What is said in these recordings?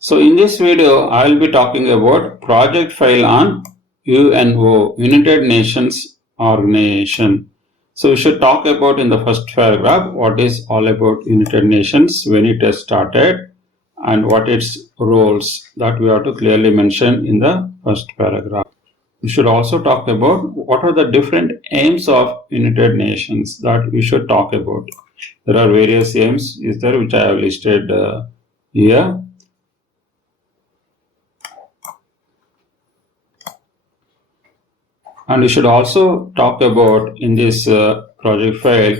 So in this video, I will be talking about project file on UNO, United Nations Organization. So we should talk about in the first paragraph what is all about United Nations, when it has started, and what its roles that we have to clearly mention in the first paragraph. We should also talk about what are the different aims of United Nations that we should talk about. There are various aims is there which I have listed here. And we should also talk about in this project file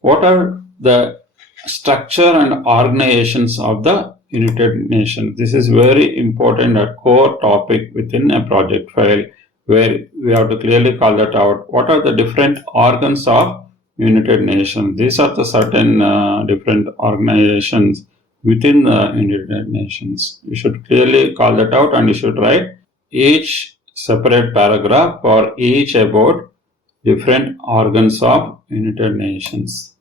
what are the structure and organizations of the United Nations. This is very important, a core topic within a project file where we have to clearly call that out. What are the different organs of United Nations? These are the certain different organizations within the United Nations. You should clearly call that out and you should write each separate paragraph for each about different organs of United Nations.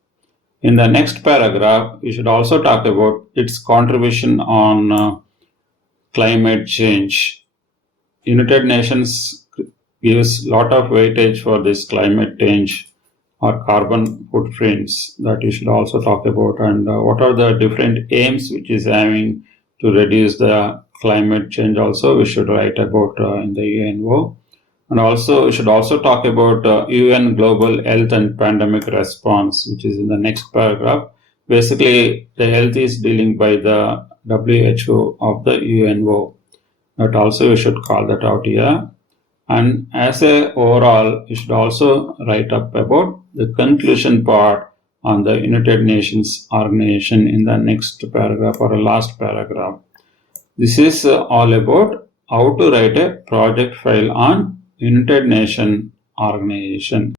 In the next paragraph, we should also talk about its contribution on climate change. United Nations gives a lot of weightage for this climate change or carbon footprints that you should also talk about, and what are the different aims which is having to reduce the climate change also we should write about in the UNO. And also we should also talk about UN Global Health and Pandemic Response, which is in the next paragraph. Basically the health is dealing by the WHO of the UNO. That also you should call that out here. And as a overall, you should also write up about the conclusion part on the United Nations organization in the next paragraph or a last paragraph. This is all about how to write a project file on United Nations organization.